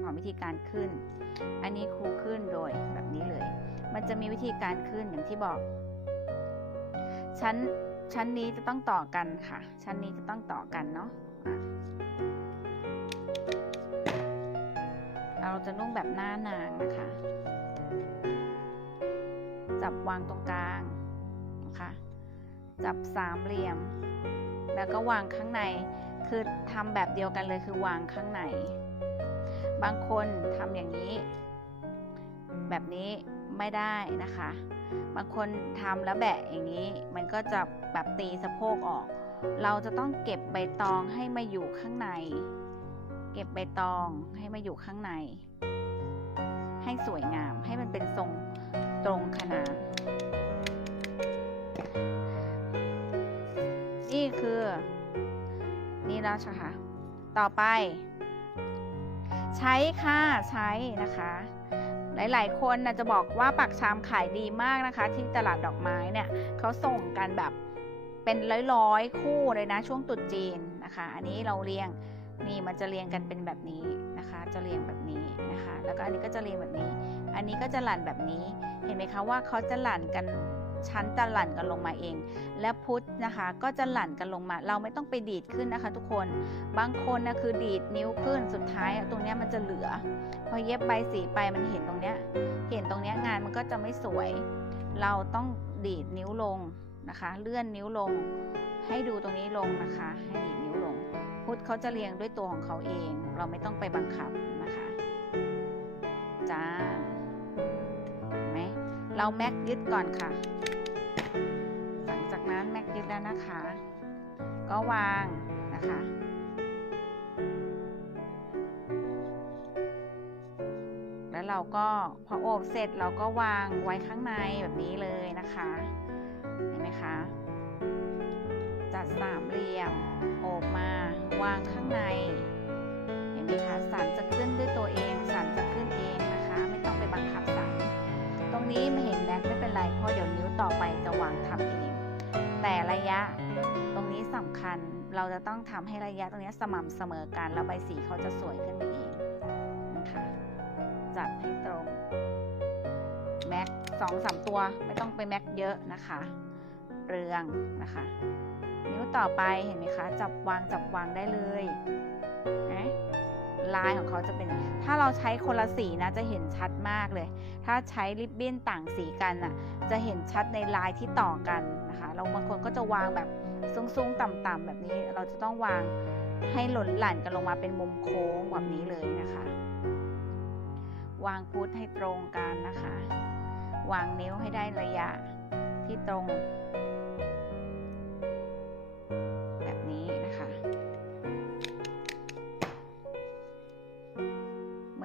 สอนวิธีการขึ้น อันนี้ครูขึ้นโดยแบบนี้เลย มันจะมีวิธีการขึ้นอย่างที่บอก ชั้นชั้นนี้จะต้องต่อกันค่ะ ชั้นนี้จะต้องต่อกันเนาะอะเราจะนุ่งแบบหน้านางนะคะ จับวางตรงกลางนะคะ จับสามเหลี่ยม แล้วก็วางข้างใน คือทำแบบเดียวกันเลยคือวางข้างใน บางคนทำอย่างนี้ แบบนี้ไม่ได้นะคะ บางคนทำแล้วแบะอย่างนี้ มันก็จะแบบตีสะโพกออก เราจะต้องเก็บใบตองให้มาอยู่ข้างใน เก็บใบตองให้มาอยู่ข้างใน ให้สวยงาม ให้มันเป็นทรงตรงขนานนี่คือ นี่แล้วใช่ค่ะ ต่อไป ใช้ค่ะใช้นะคะ หลายๆ คนนะจะบอกว่าปักชามขายดีมากนะคะ ที่ตลาดดอกไม้เนี่ยเขาส่งกันแบบเป็นร้อยๆ คู่เลยนะช่วงตรุษจีนนะคะ อันนี้เราเรียงนี่มันจะเรียงกันเป็นแบบนี้นะคะ จะเรียงแบบนี้นะคะ แล้วก็อันนี้ก็จะเรียงแบบนี้ อันนี้ก็จะหลั่นแบบนี้ เห็นไหมคะว่าเขาจะหลั่นกัน ชั้นจะหลั่นกันลงมาเอง และพุทธนะคะก็จะหลั่นกันลงมา เราไม่ต้องไปดีดขึ้นนะคะ ทุกคนบางคนนะคือดีดนิ้วขึ้นสุดท้ายตรงเนี้ยมันจะเหลือ พอเย็บใบสีไปมันเห็นตรงเนี้ยเห็นตรงเนี้ยงานมันก็จะไม่สวย เราต้องดีดนิ้วลงนะคะ เลื่อนนิ้วลง ให้ดูตรงนี้ลงนะคะ ให้ดีดนิ้วลง พุทธเขาจะเรียงด้วยตัวของเขาเอง เราไม่ต้องไปบังคับนะคะจ้าเห็นไหมเราแม็กยึดก่อนค่ะ จากนั้นแม็กยึดแล้วนะคะ ก็วางนะคะ แล้วเราก็พอโอบเสร็จเราก็วางไว้ข้างในแบบนี้เลยนะคะ เห็นไหมคะ จัดสามเหลี่ยมโอบมาวางข้างใน เห็นไหมคะสันจะขึ้นด้วยตัวเองสันจะขึ้นเองนะคะ ไม่ต้องไปบังคับสันตรงนี้ไม่เห็นแม็กไม่เป็นไรเพราะเดี๋ยวนิ้วต่อไปจะวางทับเอง แต่ระยะตรงนี้สำคัญเราจะต้องทำให้ระยะตรงนี้สม่ำเสมอกันแล้วใบสีเขาจะสวยขึ้นไปเองนะคะจัดให้ตรงแม็กสองสามตัวไม่ต้องไปแม็กเยอะนะคะเปลืองนะคะ นิ้วต่อไปเห็นไหมคะ จับวางจับวางได้เลยนะ ลายของเขาจะเป็น ถ้าเราใช้คนละสีนะจะเห็นชัดมากเลย ถ้าใช้ริบบิ้นต่างสีกันน่ะจะเห็นชัดในลายที่ต่อกันนะคะเราบางคนก็จะวางแบบสูงๆต่ำๆแบบนี้ เราจะต้องวางให้หล่นหลั่นกันลงมาเป็นมุมโค้งแบบนี้เลยนะคะ วางพุทธให้ตรงกันนะคะ วางนิ้วให้ได้ระยะที่ตรง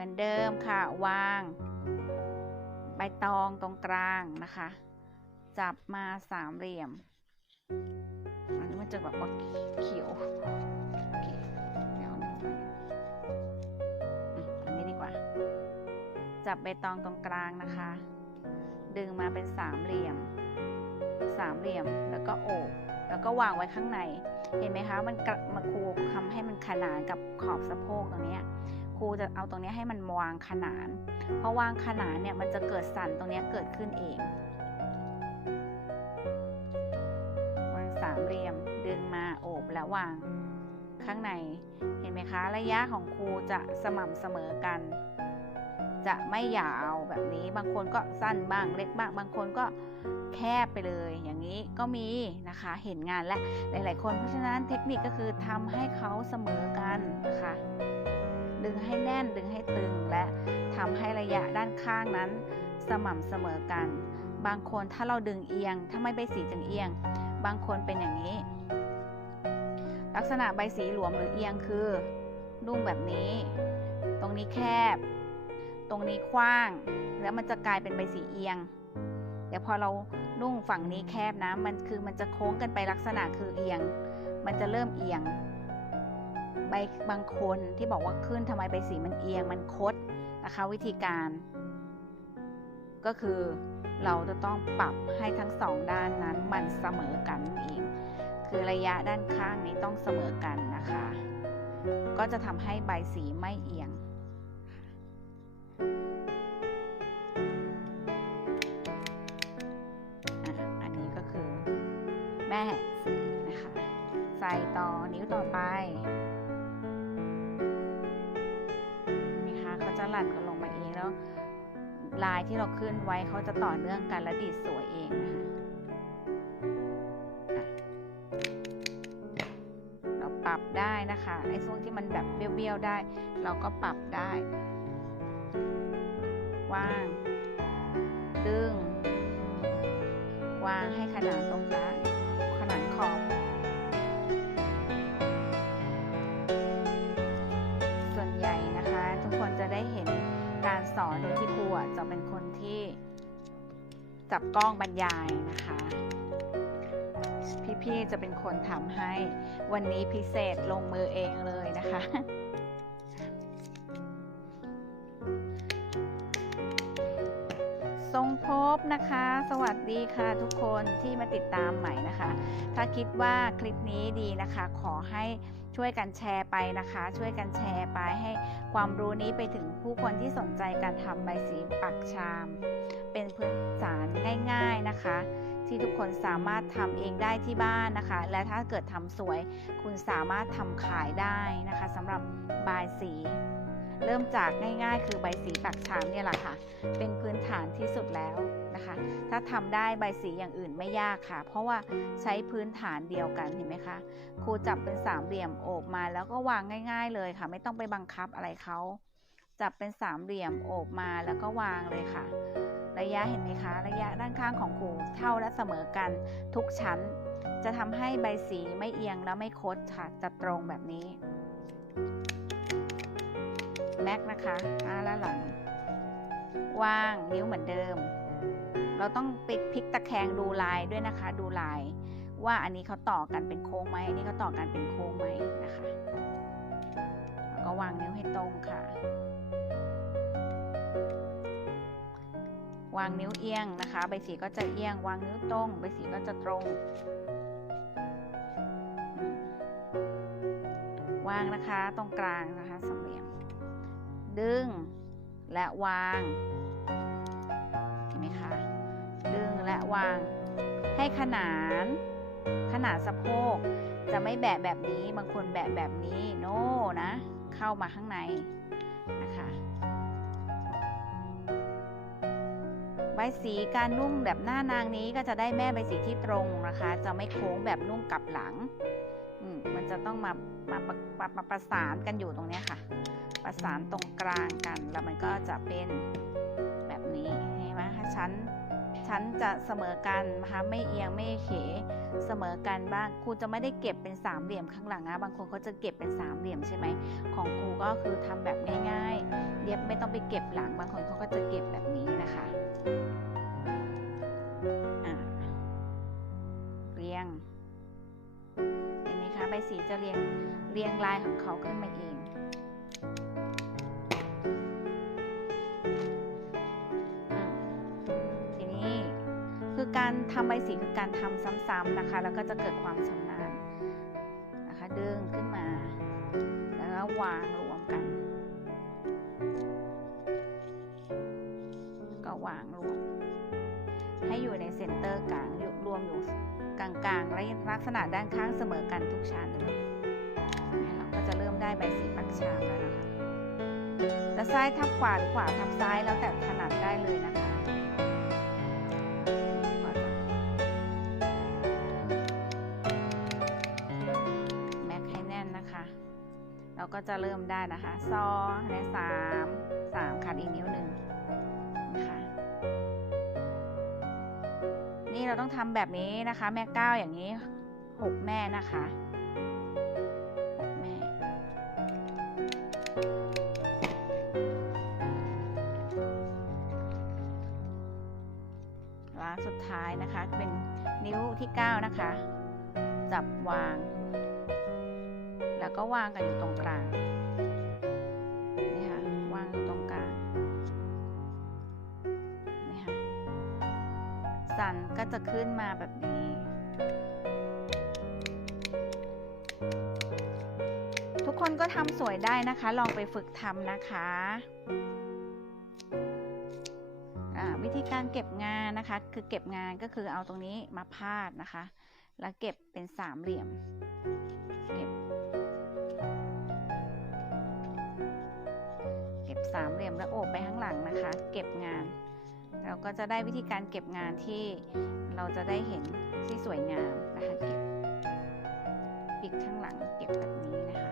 อนเดิมค่ะ วาง ใบตองตรงกลางนะคะ จับมาสามเหลี่ยม อันนี้มันจะแบบว่าเขียวโอเคเดี๋ยวอันนี้ดีกว่า จับใบตองตรงกลางนะคะ ดึงมาเป็นสามเหลี่ยม สามเหลี่ยมแล้วก็โอบแล้วก็วางไว้ข้างใน เห็นไหมคะ มันกระมาครูทำให้มันขนานกับขอบสะโพกตรงนี้ ครูจะเอาตรงนี้ให้มันวางขนานเพราะวางขนานเนี่ยมันจะเกิดสันตรงนี้เกิดขึ้นเองวางสามเหลี่ยมดึงมาโอบแล้ววางข้างในเห็นไหมคะ ระยะของครูจะสม่ำเสมอกัน จะไม่ยาวแบบนี้บางคนก็สั้นบ้างเล็กบ้างบางคนก็แคบไปเลยอย่างนี้ก็มีนะคะเห็นงานและหลาย ๆ คนเพราะฉะนั้นเทคนิคก็คือทำให้เขาเสมอกันนะคะ ดึงให้แน่นดึงให้ตึงและทำให้ระยะด้านข้างนั้น สม่ำเสมอกัน บางคนถ้าเราดึงเอียง ถ้าไม่ใบสีจึงเอียง บางคนเป็นอย่างนี้ ลักษณะใบสีหลวมหรือเอียงคือนุ่งแบบนี้ ตรงนี้แคบ ตรงนี้กว้าง แล้วมันจะกลายเป็นใบสีเอียง เดี๋ยวพอเรานุ่งฝั่งนี้แคบนะ มันคือมันจะโค้งกันไปลักษณะคือเอียง มันจะเริ่มเอียง ใบบางคนที่บอกว่าขึ้นทำไมใบสีมันเอียงมันคดนะคะ วิธีการ ก็คือเราจะต้องปรับให้ทั้งสองด้านนั้นมันเสมอกันนั่นเอง คือระยะด้านข้างนี้ต้องเสมอกันนะคะ ก็จะทำให้ใบสีไม่เอียง ลายที่เราขึ้นไว้เขาจะต่อเนื่องกันและดีดสวยเองนะคะเราปรับได้นะคะไอ้ช่วงที่มันแบบเบี้ยวๆได้ เราก็ปรับได้ว่าง ดึง วางให้ขนานตรงกลางขนานขอบ สอนโดยที่ครูจะเป็นคนที่จับกล้องบรรยายนะคะ พี่ๆจะเป็นคนทำให้วันนี้พิเศษลงมือเองเลยนะคะทรงภพนะคะ สวัสดีค่ะทุกคนที่มาติดตามใหม่นะคะ ถ้าคิดว่าคลิปนี้ดีนะคะ ขอให้ ช่วยกันแชร์ไปนะคะ ช่วยกันแชร์ไปให้ความรู้นี้ไปถึงผู้คนที่สนใจการทำใบสีปักชาม เป็นพื้นฐานง่าย ๆนะคะ ที่ทุกคนสามารถทำเองได้ที่บ้านนะคะ และถ้าเกิดทำสวยคุณสามารถทำขายได้นะคะสำหรับบายสี เริ่มจากง่ายๆ คือใบสีปักชามเนี่ยแหละค่ะ เป็นพื้นฐานที่สุดแล้วนะคะ ถ้าทำได้ใบสีอย่างอื่นไม่ยากค่ะ เพราะว่าใช้พื้นฐานเดียวกันเห็นไหมคะ ครูจับเป็นสามเหลี่ยมโอบมาแล้วก็วางง่าย ๆ เลยค่ะ ไม่ต้องไปบังคับอะไรเขา จับเป็นสามเหลี่ยมโอบมาแล้วก็วางเลยค่ะ ระยะเห็นไหมคะ ระยะด้านข้างของครูเท่าและเสมอกันทุกชั้น จะทำให้ใบสีไม่เอียงและไม่คดค่ะ จะตรงแบบนี้ แม็กนะคะหน้าและหลัง วางนิ้วเหมือนเดิม เราต้องปิดพลิกตะแคงดูลายด้วยนะคะ ดูลาย ว่าอันนี้เขาต่อกันเป็นโค้งไหมอันนี้เขาต่อกันเป็นโค้งไหมนะคะแล้วก็วางนิ้วให้ตรงค่ะ วางนิ้วเอียงนะคะ ใบสีก็จะเอียง วางนิ้วตรง ใบสีก็จะตรงวางนะคะตรงกลางนะคะสามเหลี่ยม ดึงและวางเห็นไหมคะ ดึงและวาง ให้ขนาน ขนาดสะโพก จะไม่แบะแบบนี้ บางคนแบะแบบนี้ โน่นะ เข้ามาข้างในนะคะใบสีการนุ่งแบบหน้านางนี้ก็จะได้แม่ใบสีที่ตรงนะคะ จะไม่โค้งแบบนุ่งกลับหลังมมันจะต้องมามาประมามาประสานกันอยู่ตรงนี้ค่ะ ประสานตรงกลางกัน แล้วมันก็จะเป็นแบบนี้เห็นไหมคะชั้นชั้นจะเสมอกันนะคะไม่เอียงไม่เขเสมอกันบ้างครูจะไม่ได้เก็บเป็นสามเหลี่ยมข้างหลังนะบางคนเขาจะเก็บเป็นสามเหลี่ยมใช่ไหมของครูก็คือทำแบบง่ายๆเรียบไม่ต้องไปเก็บหลังบางคนเขาก็จะเก็บแบบนี้นะคะเรียงเห็นไหมคะใบสีจะเรียงเรียงลายของเขาขึ้นมาเอง คือการทำใบสีคือการทำซ้ำๆนะคะ แล้วก็จะเกิดความชำนาญนะคะ ดึงขึ้นมา แล้วก็วางรวมกัน ก็วางรวม ให้อยู่ในเซนเตอร์กลางอยู่รวมอยู่กลางๆและลักษณะด้านข้างเสมอกันทุกชั้นเนี่ยเราก็จะเริ่มได้ใบสีปักชามแล้วนะคะจะซ้ายทับขวาหรือขวาทับซ้ายแล้วแต่ถนัดได้เลยนะคะ ก็จะเริ่มได้นะคะซอในสามสามขาดอีกนิ้วหนึ่งนะคะนี่เราต้องทำแบบนี้นะคะ แม่เก้าอย่างนี้หกแม่นะคะหกแม่ล้านสุดท้ายนะคะ เป็นนิ้วที่9นะคะ จับวาง แล้วก็วางกันอยู่ตรงกลางนี่ค่ะวางอยู่ตรงกลางนี่ค่ะสันก็จะขึ้นมาแบบนี้ ทุกคนก็ทำสวยได้นะคะ ลองไปฝึกทำนะคะอ่าวิธีการเก็บงานนะคะ คือเก็บงานก็คือเอาตรงนี้มาพาดนะคะ แล้วเก็บเป็นสามเหลี่ยม เก็บ สามเหลี่ยมแล้วโอบไปข้างหลังนะคะ เก็บงาน เราก็จะได้วิธีการเก็บงานที่เราจะได้เห็นที่สวยงามนะคะเก็บปิดข้างหลังเก็บแบบนี้นะคะ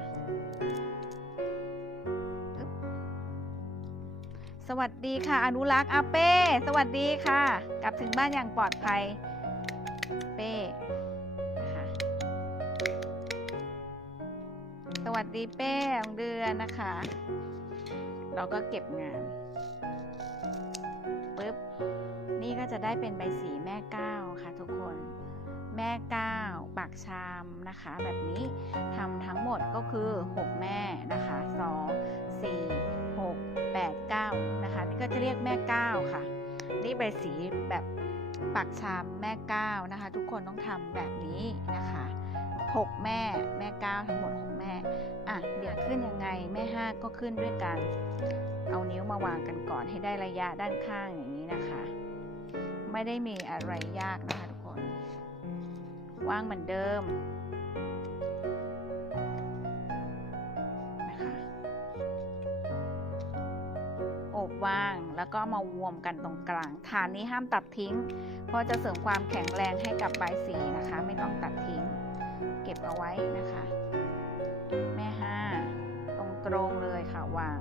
สวัสดีค่ะ อนุรักษ์อาเป้ สวัสดีค่ะ กลับถึงบ้านอย่างปลอดภัย เป้นะคะสวัสดีเป้ของเดือนนะคะ เราก็เก็บงานปุ๊บนี่ก็จะได้เป็นใบสีแม่ก้าวค่ะทุกคน แม่ก้าวปากชามนะคะ แบบนี้ทำทั้งหมดก็คือ 6 แม่นะคะ2 4 6 8 9นะคะ นี่ก็จะเรียกแม่ก้าวค่ะ นี่ใบสีแบบปากชามแม่ก้าวนะคะ ทุกคนต้องทำแบบนี้นะคะ 6 แม่แม่ก้าทั้งหมด 6 แม่ อะ เดี๋ยวขึ้นยังไงแม่ห้าก็ขึ้นด้วยกัน เอานิ้วมาวางกันก่อนให้ได้ระยะด้านข้างอย่างนี้นะคะ ไม่ได้มีอะไรยากนะคะทุกคนวางเหมือนเดิมนะคะอบวางแล้วก็มาวอมกันตรงกลาง ฐานนี้ห้ามตัดทิ้ง เพราะจะเสริมความแข็งแรงให้กับใบสีนะคะ ไม่ต้องตัดทิ้ง เก็บเอาไว้นะคะ แม่ห้าตรงตรงเลยค่ะวาง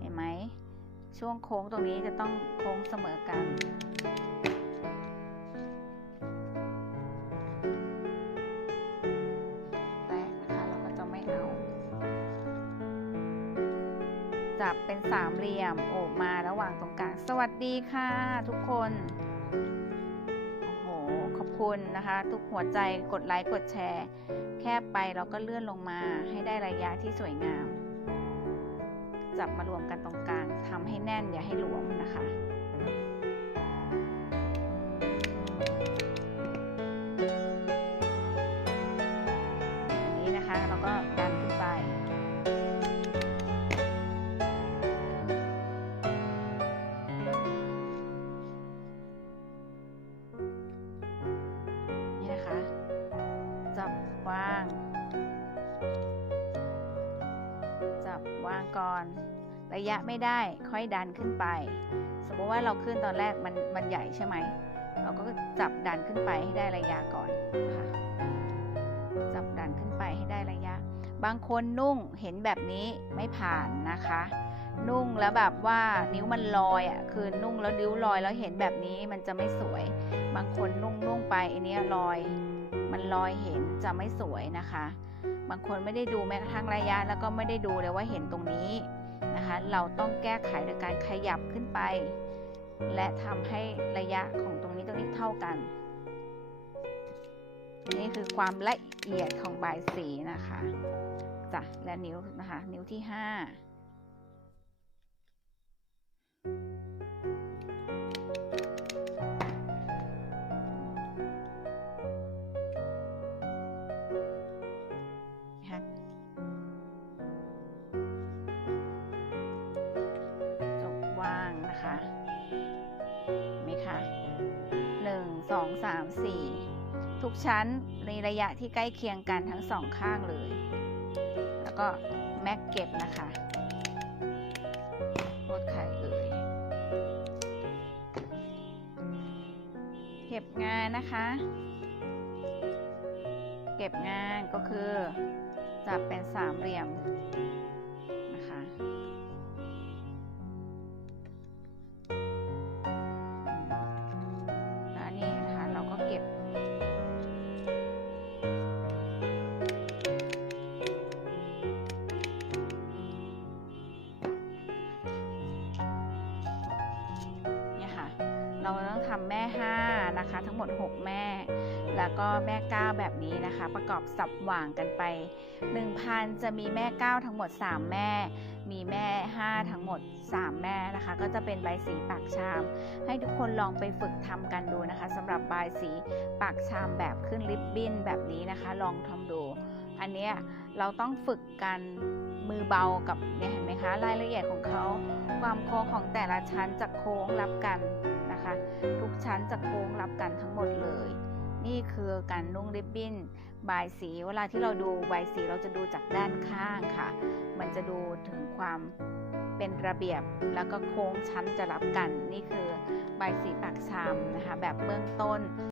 เห็นไหม ช่วงโค้งตรงนี้จะต้องโค้งเสมอกันแตกนะคะเราก็จะไม่เอาจับเป็นสามเหลี่ยมโอบมาแล้ววางตรงกลาง สวัสดีค่ะทุกคน ขอบคุณนะคะ ทุกหัวใจกดไลค์กดแชร์ แคบไปเราก็เลื่อนลงมาให้ได้ระยะที่สวยงาม จับมารวมกันตรงกลางทำให้แน่นอย่าให้หลวมนะคะ ก่อน ระยะไม่ได้ค่อยดันขึ้นไป สมมติว่าเราขึ้นตอนแรกมันมันใหญ่ใช่ไหม เราก็จับดันขึ้นไปให้ได้ระยะก่อนนะคะจับดันขึ้นไปให้ได้ระยะ บางคนนุ่งเห็นแบบนี้ไม่ผ่านนะคะ นุ่งแล้วแบบว่านิ้วมันลอยอะคือนุ่งแล้วนิ้วลอยแล้วเห็นแบบนี้มันจะไม่สวย บางคนนุ่งนุ่งไปอันนี้ลอย มันลอยเห็นจะไม่สวยนะคะ บางคนไม่ได้ดูแม้กระทั่งระยะ แล้วก็ไม่ได้ดูเลยว่าเห็นตรงนี้นะคะ เราต้องแก้ไขโดยการขยับขึ้นไป และทำให้ระยะของตรงนี้ตรงนี้เท่ากัน นี่คือความละเอียดของใบสีนะคะจ้ะและนิ้วนะคะ นิ้วที่ 5 4 ทุกชั้นในระยะที่ใกล้เคียงกันทั้งสองข้างเลย แล้วก็แม็กเก็บนะคะลดไข่เอ่ย เก็บงานนะคะ เก็บงานก็คือจับเป็นสามเหลี่ยมำแม่ 5 นะคะ ทั้งหมด 6 แม่ แล้วก็แม่ 9 แบบนี้นะคะ ประกอบสับหว่างกันไป 1,000 จะมีแม่ 9 ทั้งหมด 3 แม่ มีแม่ 5 ทั้งหมด 3 แม่นะคะ ก็จะเป็นใบสีปากชาม ให้ทุกคนลองไปฝึกทำกันดูนะคะสำหรับใบสีปากชามแบบขึ้นริบบิ้นแบบนี้นะคะ ลองทำดู อันเนี้ยเราต้องฝึกกันมือเบากับเนี่ยเห็นไหมคะ รายละเอียดของเขาความโค้งของแต่ละชั้นจะโค้งรับกัน ทุกชั้นจะโค้งรับกันทั้งหมดเลย นี่คือการนุ่งริบบิ้นบายสี เวลาที่เราดูบายสีเราจะดูจากด้านข้างค่ะ มันจะดูถึงความเป็นระเบียบแล้วก็โค้งชั้นจะรับกัน นี่คือบายสีปากชามนะคะแบบเบื้องต้น